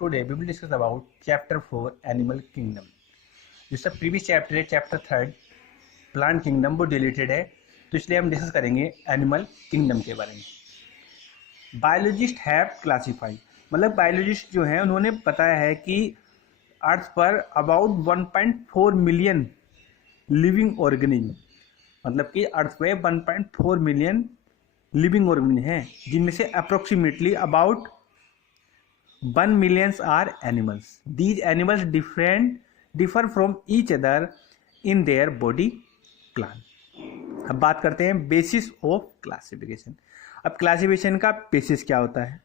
Today we will discuss about chapter 4 Animal Kingdom. जिसका previous chapter है chapter 3 plant kingdom वो deleted है, तो इसलिए हम डिस्कस करेंगे एनिमल किंगडम के बारे में। बायोलॉजिस्ट हैव क्लासिफाई, मतलब बायोलॉजिस्ट जो हैं उन्होंने बताया है कि अर्थ पर अबाउट 1.4 मिलियन लिविंग ऑर्गेनिज्म, मतलब कि अर्थ पे 1.4 मिलियन लिविंग ऑर्गेनिज्म हैं, जिनमें से approximately about 1 million are animals. These animals differ from each other in their body plan. अब बात करते हैं बेसिस ऑफ क्लासिफिकेशन। अब क्लासिफिकेशन का बेसिस क्या होता है?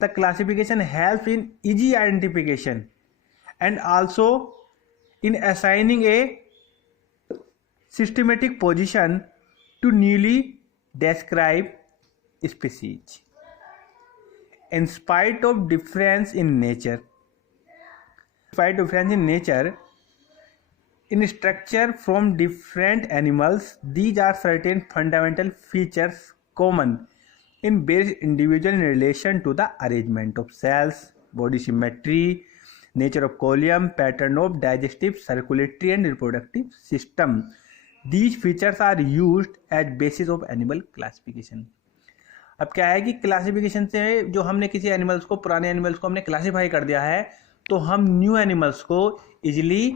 The classification help in easy identification and also in assigning a systematic position to newly describe species. In spite of difference in nature, in structure from different animals, these are certain fundamental features common in various individuals in relation to the arrangement of cells, body symmetry, nature of column, pattern of digestive, circulatory and reproductive system. These features are used as basis of animal classification. अब क्या है कि classification से जो हमने किसी animals को, पुराने एनिमल्स को हमने क्लासिफाई कर दिया है, तो हम न्यू एनिमल्स को इजीली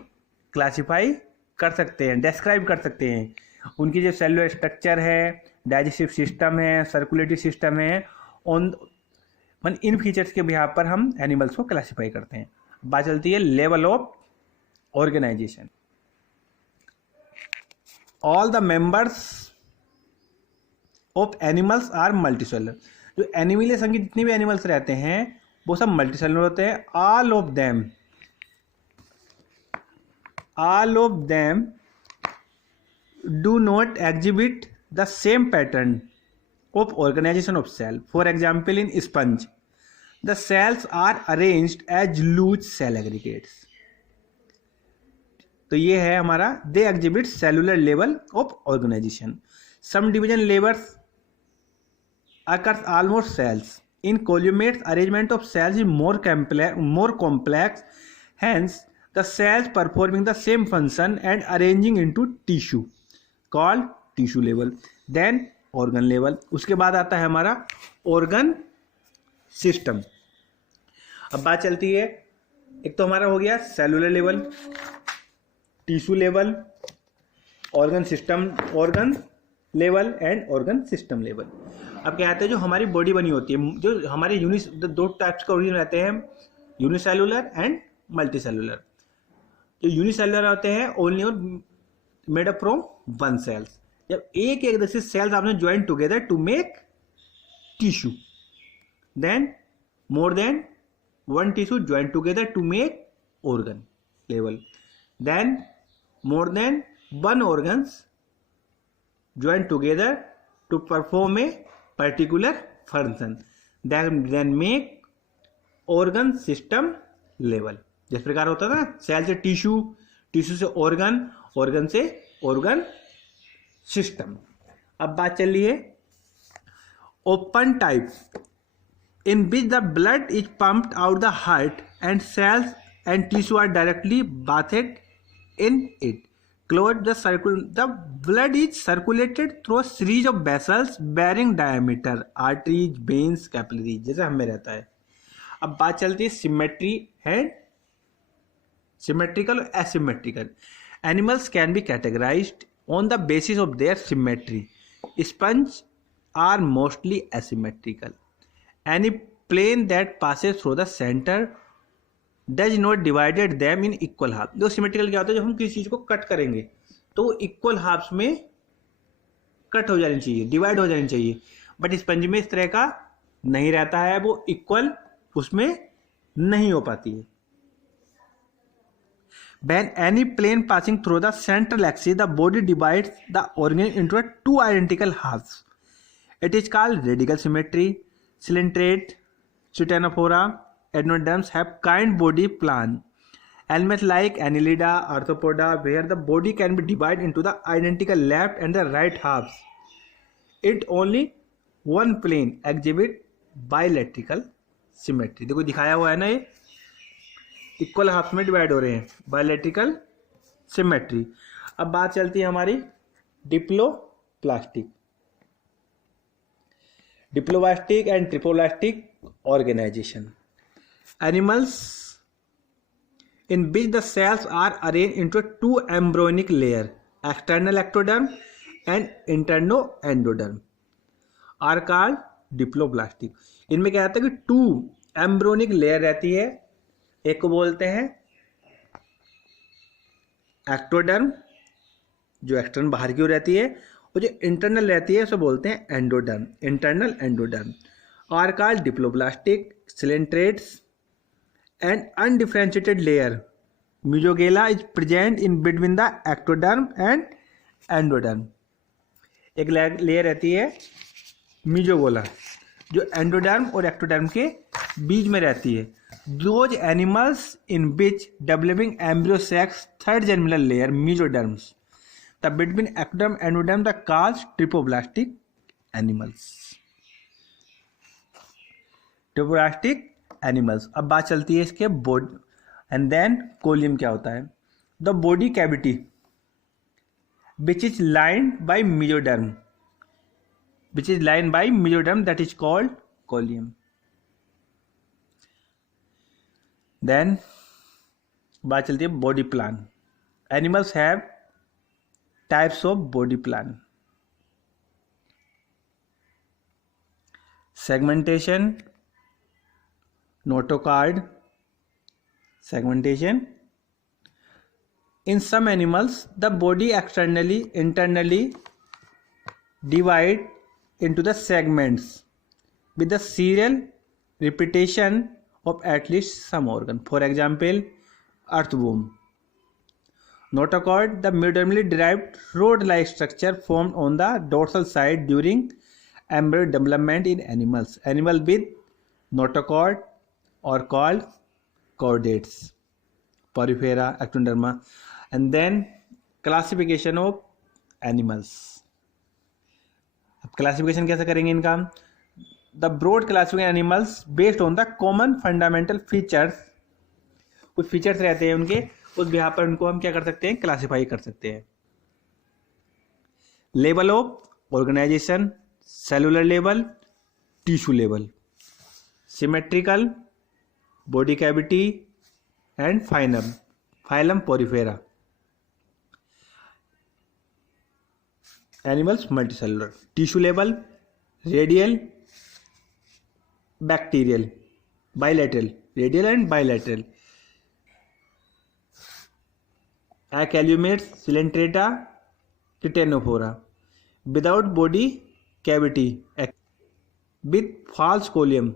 क्लासिफाई कर सकते हैं, डिस्क्राइब कर सकते हैं। उनकी जो सेलुलर स्ट्रक्चर है, डाइजेस्टिव सिस्टम है, सर्कुलेटरी सिस्टम है, इन फीचर्स के बिहाफ पर हम एनिमल्स को क्लासिफाई करते हैं। बात चलती है level of organisation. All the members of animals are multicellular. जो एनिमलेशन की जितने भी एनिमल्स रहते हैं वो सब मल्टीसेलुलर होते हैं। All of them do not exhibit the same pattern of organisation of cell. For example in sponge the cells are arranged as loose cell aggregates. तो ये है हमारा they exhibit cellular level of organisation. Some division levels occurs almost cells. In collimates, arrangement of cells is more complex. Hence, the cells performing the same function and arranging into tissue called tissue level. Then organ level. उसके बाद आता है हमारा organ system. अब बात चलती है, एक तो हमारा हो गया cellular level, tissue level, organ system, organ level and organ system level. अब क्या कहते हैं, जो हमारी बॉडी बनी होती है, जो हमारे दो टाइप्स का ओरिजिन रहते हैं, यूनिसेलुलर एंड मल्टीसेलुलर। जो यूनिसेलुलर होते हैं ओनली और made up from one cells. जब एक जैसे सेल्स आपने join together to make tissue, then more than one tissue join together to make organ level, then more than one organs join together to perform a particular function, then make organ system level। जिस प्रकार होता है ना, cell से tissue, tissue से organ, organ से organ system. अब बात चल रही है open type, in which the blood is pumped out the heart and cells and tissue are directly bathed in it। Closed, the blood is circulated through a series of vessels bearing diameter, arteries, veins, capillaries, जैसे हमें रहता है। अब बात चलती है symmetry है, symmetrical और asymmetrical. Animals can be categorised on the basis of their symmetry. Sponge are mostly asymmetrical. Any plane that passes through the centre does not divided them in equal half. जो symmetrical क्या होता है, जब हम किसी चीज को कट करेंगे तो इक्वल हाफ्स में कट हो जानी चाहिए, डिवाइड हो जानी चाहिए, बट स्पंज में इस तरह का नहीं रहता है, वो इक्वल उसमें नहीं हो पाती है। When any plane passing through the central axis, the body divides the organ into two identical halves. It is called radical symmetry. Coelenterate, Titanophora, Echinoderms have kind body plan. Animals like Annelida, Arthropoda, where the body can be divided into the identical left and the right halves. It only one plane exhibit bilateral symmetry. देखो दिखाया हुआ है ना, ये equal half में divide हो रहे हैं, बायोलैट्रिकल सिमेट्री। अब बात चलती है हमारी diploblastic and triploblastic organisation. Animals in which the cells are arranged into two embryonic layer, external ectoderm and internal endoderm, are called diploblastic। इनमें क्या रहता है कि टू एम्ब्रोनिक लेयर रहती है, एक को बोलते हैं एक्टोडर्म जो एक्सटर्नल बाहर की ओर रहती है, और जो इंटरनल रहती है उसे बोलते हैं endoderm, internal endoderm. Are called diploblastic coelenterates and undifferentiated layer mesogyla is present in between the ectoderm and endoderm। एक लेयर रहती है मीजोगोला जो एंडोडर्म और एक्टोडर्म के बीच में रहती है। Those animals in which developing embryo sacs third germinal layer mesoderms the between ectoderm and endoderm the called triploblastic animals। Triploblastic animals. अब बात चलती है इसके बॉडी एंड देन कोलियम क्या होता है। The body cavity which is lined by mesoderm that is called coelom. Then बात चलती है body plan. Animals have types of body plan. Segmentation, notochord, segmentation। In some animals the body externally internally divide into the segments with the serial repetition of at least some organ, for example earthworm। Notochord, the mesodermally derived rod-like structure formed on the dorsal side during embryo development in animals। Animal with notochord or called chordates, porifera, ectoderma। And then classification of animals। अब classification कैसे करेंगे इनका। The broad classification animals based on the common fundamental features. कुछ features रहते हैं उनके, उस बिहार पर उनको हम क्या कर सकते हैं, क्लासिफाई कर सकते हैं। Level of organization, cellular level, tissue level, symmetrical, body cavity and phylum Porifera. Animals multicellular. Tissue level radial, bacterial, bilateral, radial and bilateral. Acoelomates, Coelenterata, Ctenophora. Without body cavity with false coelom,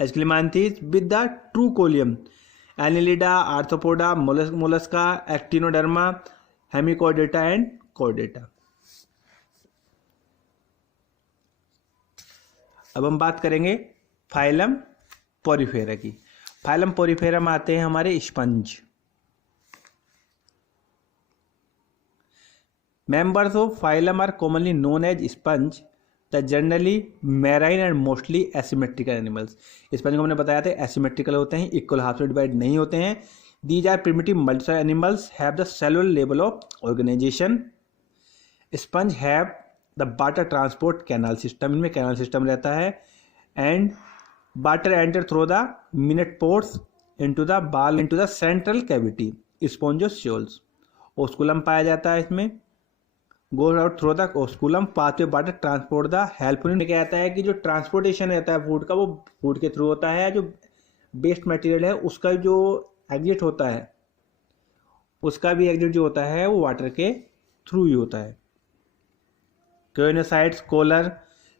Aschelminthes with the true coelom. Annelida, Arthropoda, Mollusca, Echinodermata, Hemichordata and कोडेटा। अब हम बात करेंगे phylum Porifera की। Phylum Porifera में आते हैं हमारे sponge. Members of phylum are commonly known as sponge, the generally marine and mostly asymmetrical animals. Sponge को हमने बताया था एसिमेट्रिकल होते हैं, इक्वल हाफ में डिवाइड नहीं होते हैं। These are primitive multicellular animals have the cellular level of organization. Sponge have the water transport canal system, इनमें कैनाल सिस्टम रहता है। And water enter through the minute pores into the central cavity spongocoels. Osculum पाया जाता है इसमें। Goes out through the osculum pathway water transport the helpful. क्या कहता है कि जो ट्रांसपोर्टेशन रहता है फूड का, वो फूड के थ्रू होता है। जो वेस्ट मटेरियल है उसका जो एग्जिट होता है, उसका भी एग्जिट जो होता है वो वाटर के थ्रू ही होता है। Choanocytes, collar,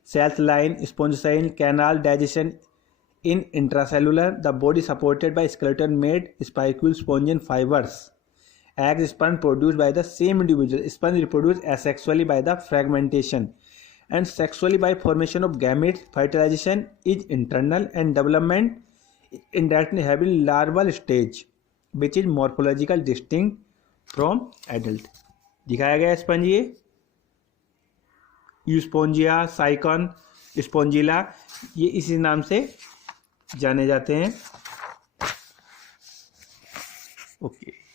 cells line, spongocoel, canal, digestion in intracellular. The body supported by skeleton made spicule spongin fibres. Eggs sperm produced by the same individual. Sperm reproduced asexually by the fragmentation and sexually by formation of gametes. Fertilization is internal and development indirectly having larval stage, which is morphological distinct from adult। दिखाया गया sponge ये यूस्पोंजिया, साइकन, स्पोंजिला, ये इसी नाम से जाने जाते हैं। ओके।